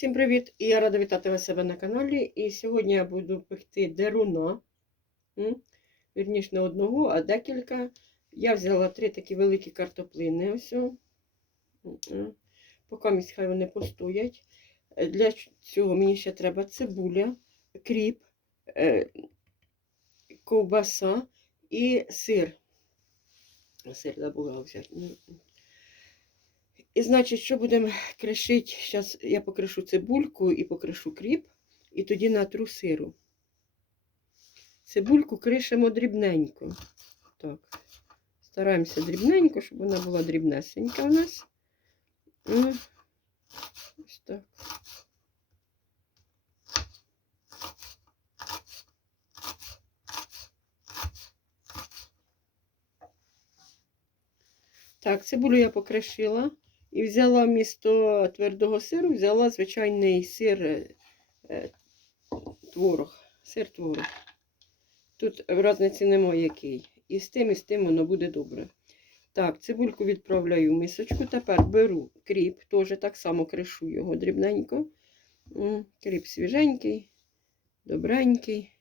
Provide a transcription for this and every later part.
Всім привіт! І я рада вітати вас себе на каналі. І сьогодні я буду пекти деруна. Вірніше, не одного, а декілька. Я взяла три такі великі картоплини. Ось. Поки хай вони постоять. Е, Для цього мені ще треба цибуля, кріп, е, ковбаса і сир. Сир забула взяти. І значить, що будемо кришити? Зараз я покришу цибульку і покришу кріп, і тоді натру сиру. Цибульку кришимо дрібненько. Так. Стараємося дрібненько, щоб вона була дрібнесенька у нас. Ось так. Так, цибулю я покришила. І взяла вмісто твердого сиру, взяла звичайний сир е, е, творог. Сир творог. Тут різниці немає який. І з тим, і з тим воно буде добре. Так, цибульку відправляю в мисочку. Тепер беру кріп, теж так само кришу його дрібненько. Кріп свіженький, добренький.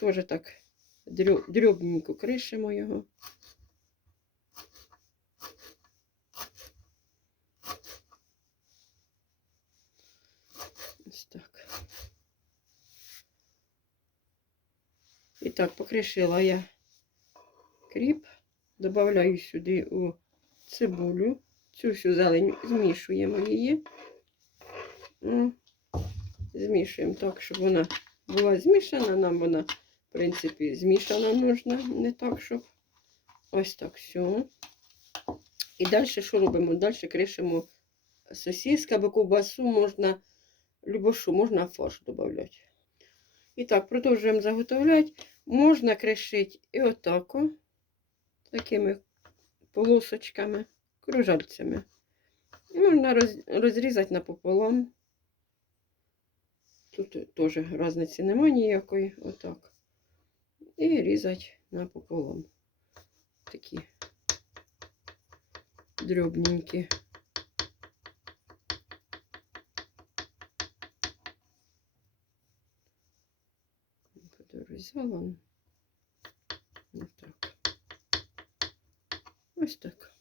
Теж так дрібненько кришимо його. Ось так. І так, покришила я кріп, додаю сюди у цибулю. Цю всю зелень змішуємо її. Змішуємо так, щоб вона була змішана. Нам вона, в принципі, змішана нужна, не так, щоб ось так все. І далі що робимо? Далі кришимо сосиска або ковбасу можна любошу, можна фарш додати. І так, продовжуємо заготовляти. Можна кришити і отако, такими полосочками, кружальцями. І можна розрізати напополам. Тут теж різниці немає ніякої. Отак. І різати напополам. Такі дрібненькі. Подорізала. Ось так. Ось так.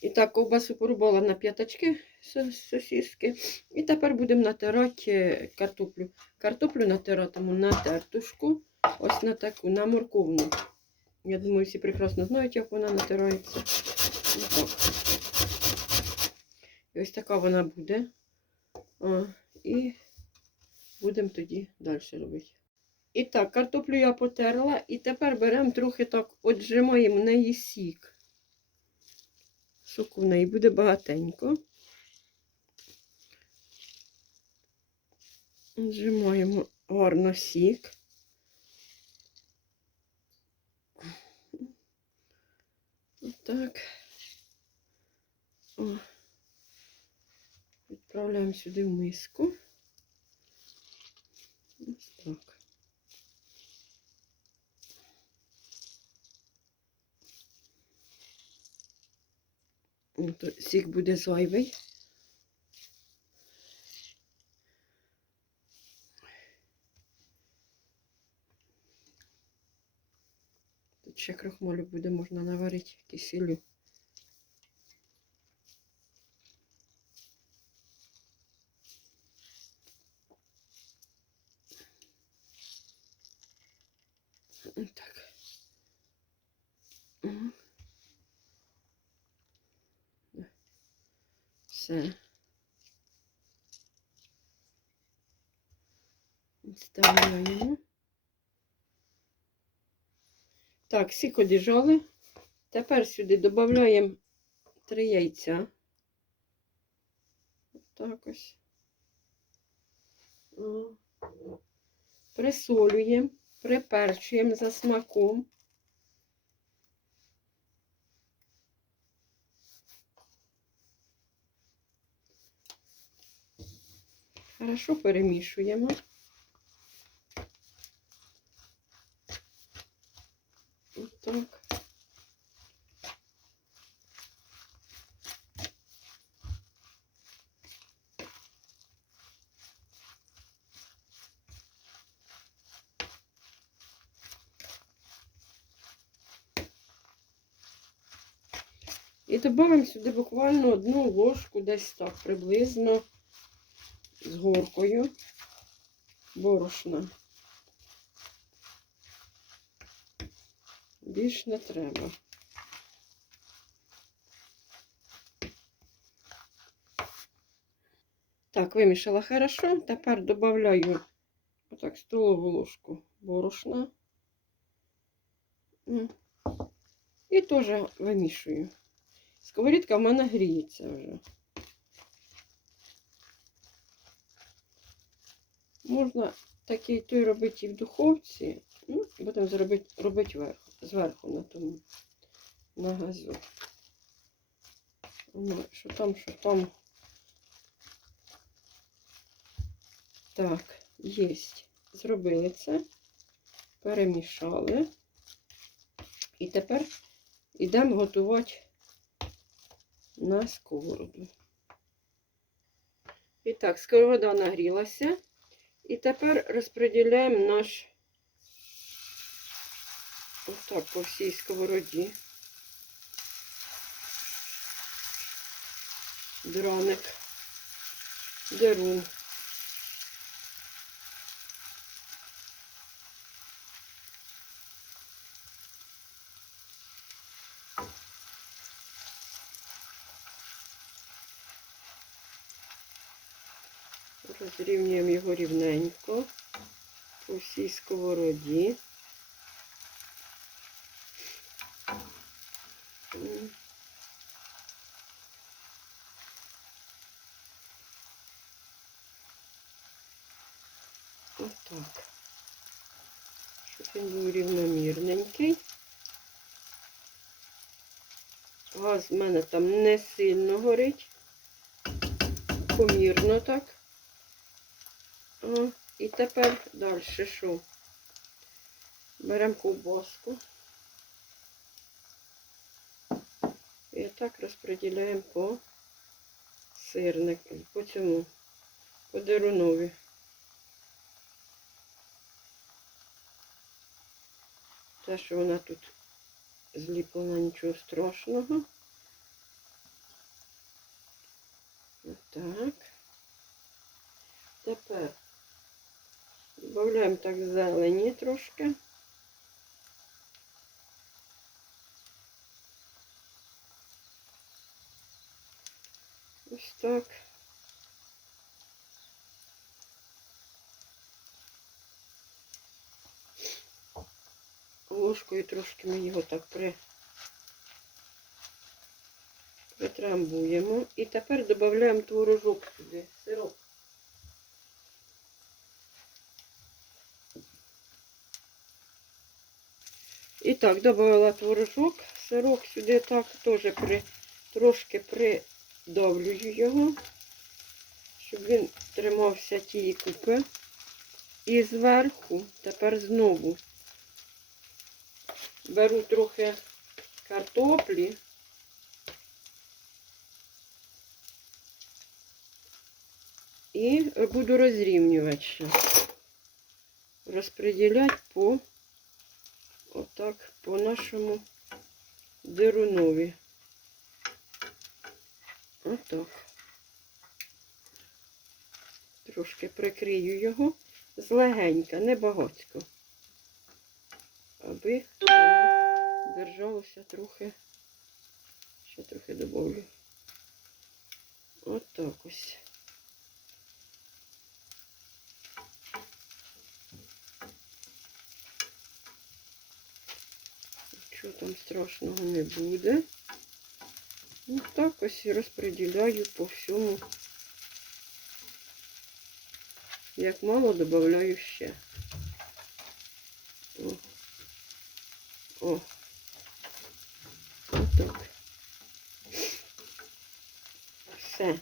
І так, ковбасу порубала на п'ятачки со- сосиски. І тепер будемо натирати картоплю. Картоплю натиратиму на тертушку. Ось на таку, на морковну. Я думаю, всі прекрасно знають, як вона натирається. Отак. І ось така вона буде. А, і будемо тоді далі робити. І так, картоплю я потерла, і тепер беремо трохи так, отжимаємо в неї сік. Соку в неї буде багатенько. Отжимаємо гарно сік. Отак. О. Відправляємо сюди в миску. Ось так. Сік буде зайвий. Тут ще крохмалю буде можна наварити кисілю. Так. Все. Відставляємо. Так, сік одіжали. Тепер сюди додаємо три яйця. Так ось. Присолюємо, приперчуємо за смаком. Хорошо перемішуємо. Отак. І добавимо сюди буквально одну ложку, десь так приблизно з горкою борошна. Більш не треба. Так, вимішала хорошо. Тепер додаю отак столову ложку борошна. І теж вимішую. Сковорідка в мене гріється вже. Можна такий той робити і в духовці, ну, потім зробити, робити верх, зверху на тому, на газу. Ну, що там, що там. Так, єсть. Зробили це, перемішали. І тепер йдемо готувати на сковороду. І так, сковорода нагрілася. І тепер розподіляємо наш отак по всій сковороді. Драник, дерун. Розрівнюємо його рівненько по всій сковороді. Отак. Щоб він був рівномірненький. Газ в мене там не сильно горить. Помірно так. О, і тепер далі що? Беремо ковбаску. І так розподіляємо по сирнику, по цьому, по дерунові. Те, що вона тут зліплена, нічого страшного. Отак. Тепер додаємо так зелені трошки. Ось так. Ложкою трошки ми його так при... притрамбуємо. І тепер додаємо творожок сюди, сироп. І так, додала творожок, сирок сюди так теж при, трошки придавлюю його, щоб він тримався тієї купи. І зверху тепер знову беру трохи картоплі. І буду розрівнювати ще. Розподіляти по отак по нашому дерунові. Отак. Трошки прикрию його злегенька, не багатько. Аби воно держалося трохи. Ще трохи добавлю. Отак ось. Нічого там страшного не буде. Ну так ось розподіляю по всьому. Як мало додаю ще. О. О. Отак. Все.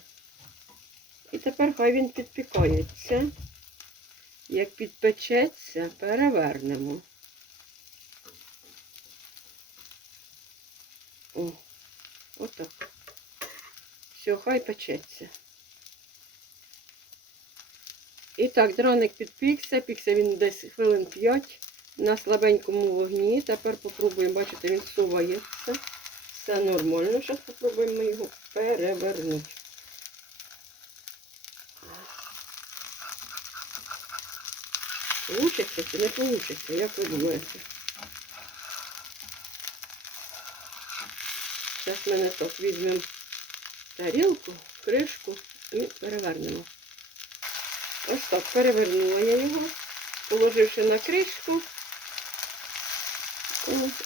І тепер хай він підпікається. Як підпечеться, перевернемо. О, отак. Все, хай печеться. І так, драник підпікся, пікся він десь хвилин 5 на слабенькому вогні. Тепер попробуємо, бачите, він сувається. Все нормально. Зараз спробуємо його перевернути. Получиться чи не получиться, як ви думаєте? Зараз ми не так візьмемо тарілку, кришку і перевернемо. Ось так, перевернула я його, положивши на кришку.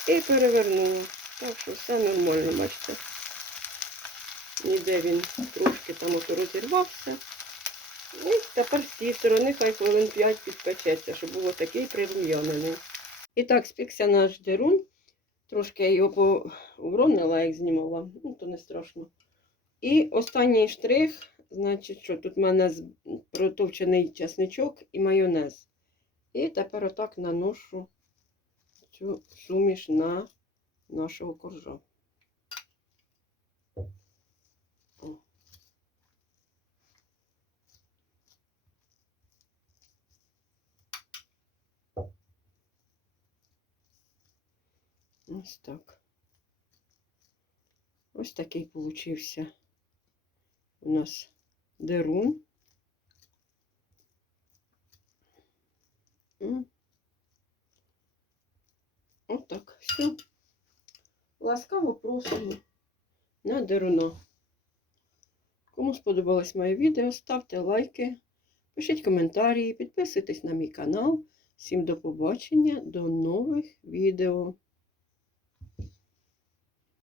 І перевернула. Так що все нормально, бачите. Ніде він трошки там ото розірвався. І тепер з цієї сторони хай хвилин 5 підпечеться, щоб було такий прирум'янений. І так, спікся наш дерун. Трошки я його повронила, як знімала. Ну, то не страшно. І останній штрих, значить, що тут в мене протовчений чесничок і майонез. І тепер отак наношу цю суміш на нашого коржа. Ось так. Ось такий получився у нас дерун. М. Отак. Все. Ласкаво просимо на деруно. Кому сподобалось моє відео, ставте лайки, пишіть коментарі, підписуйтесь на мій канал. Всім до побачення, до нових відео.